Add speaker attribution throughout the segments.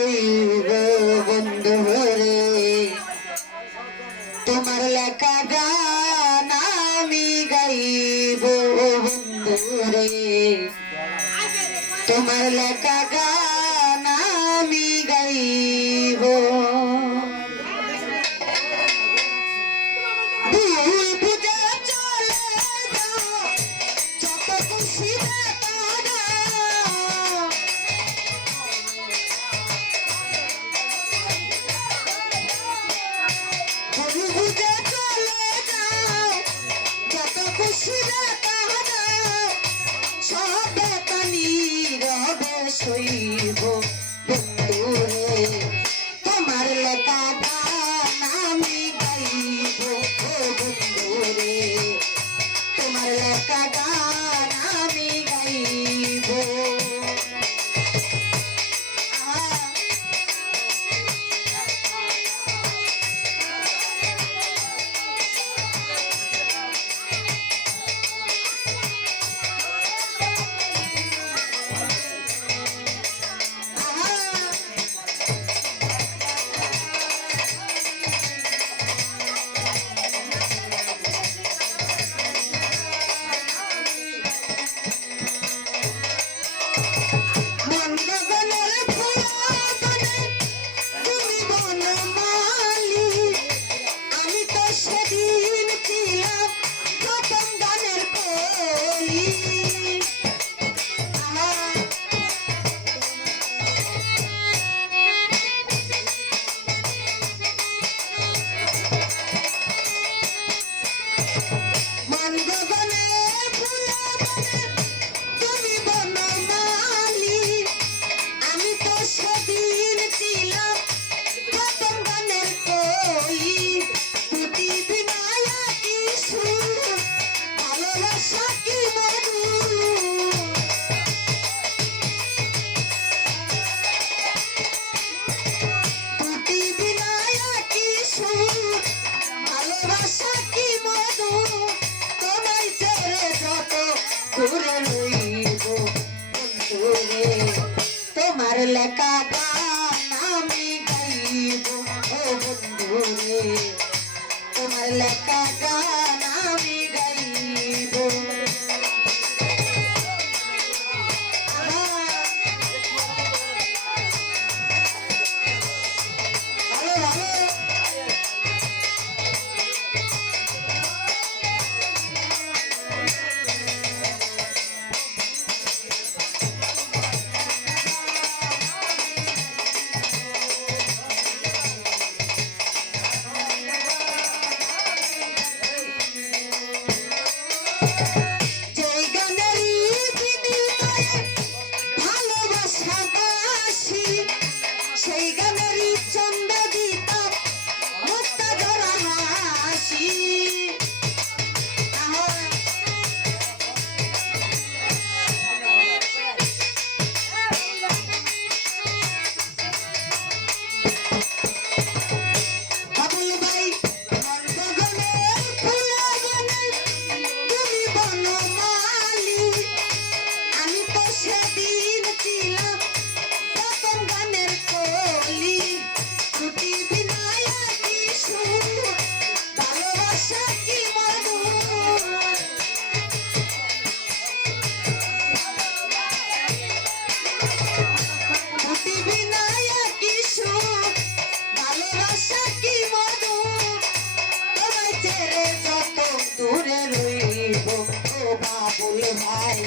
Speaker 1: হইবে বন্ধু রে তোমার লেখা গান বন্ধু রে তোমার লেখা গান ಕಲಕ ಕಾನಾವಿ দূরে রইব ও বাবুল ভাই।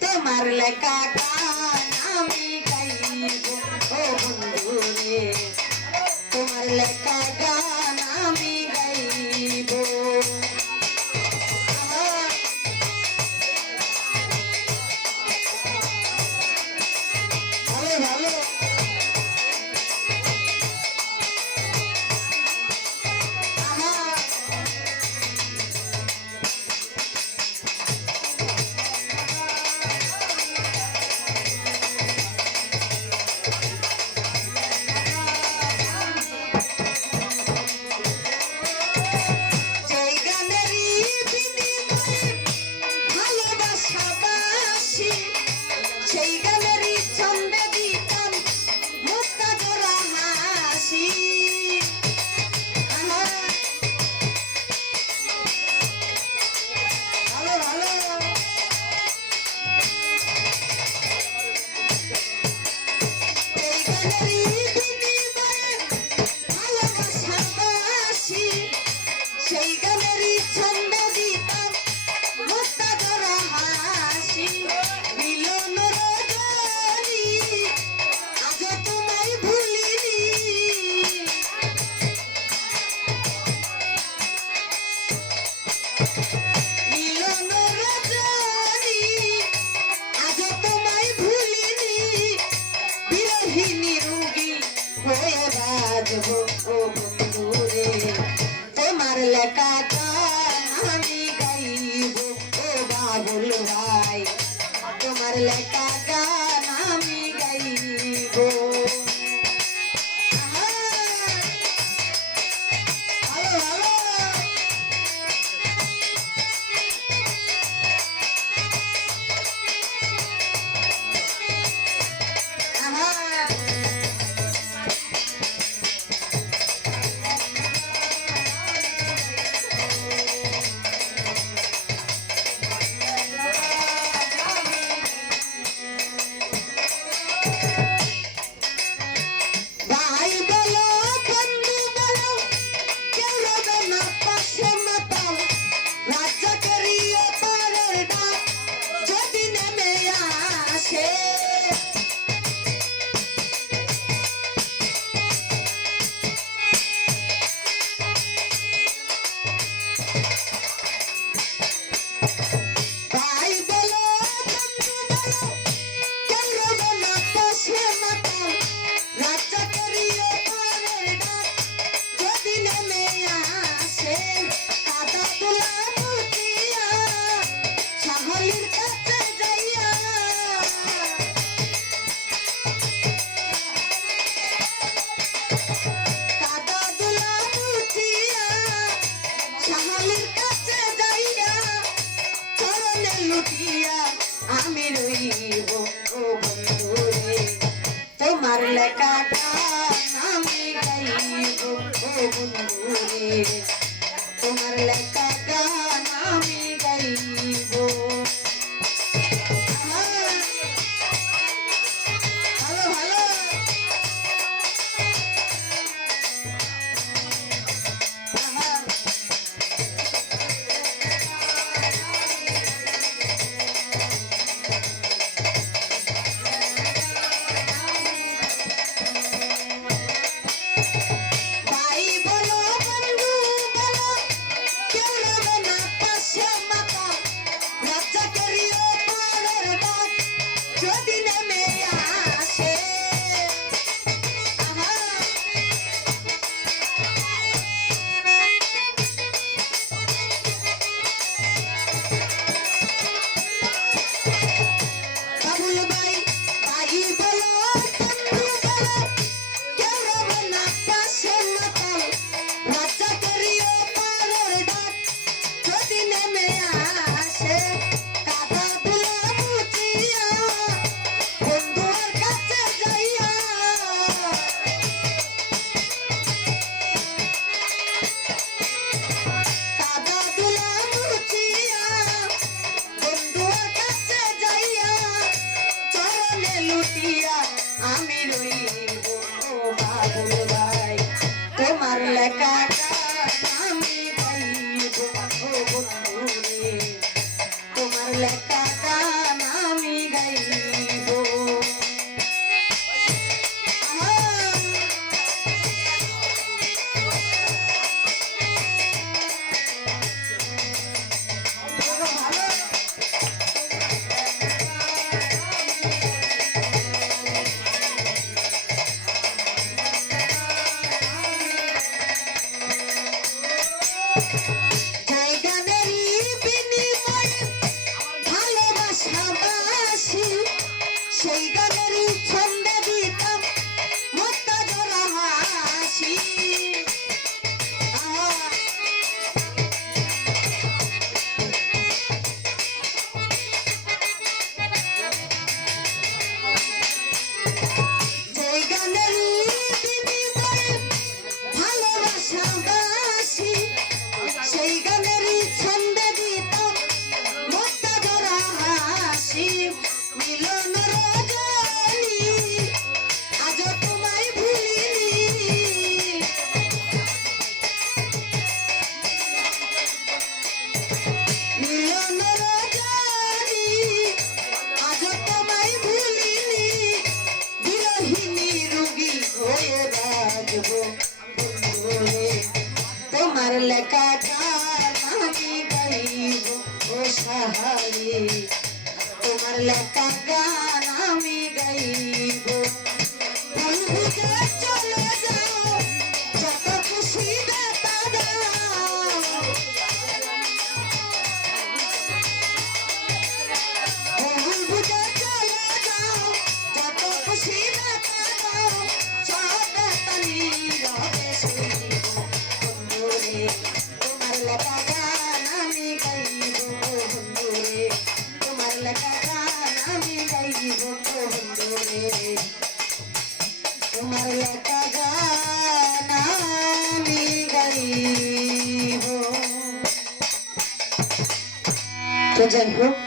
Speaker 1: তোমার লেখা বলল ভাই তোমার লেখা তোমার লেখা গান তোমার লেখা Dành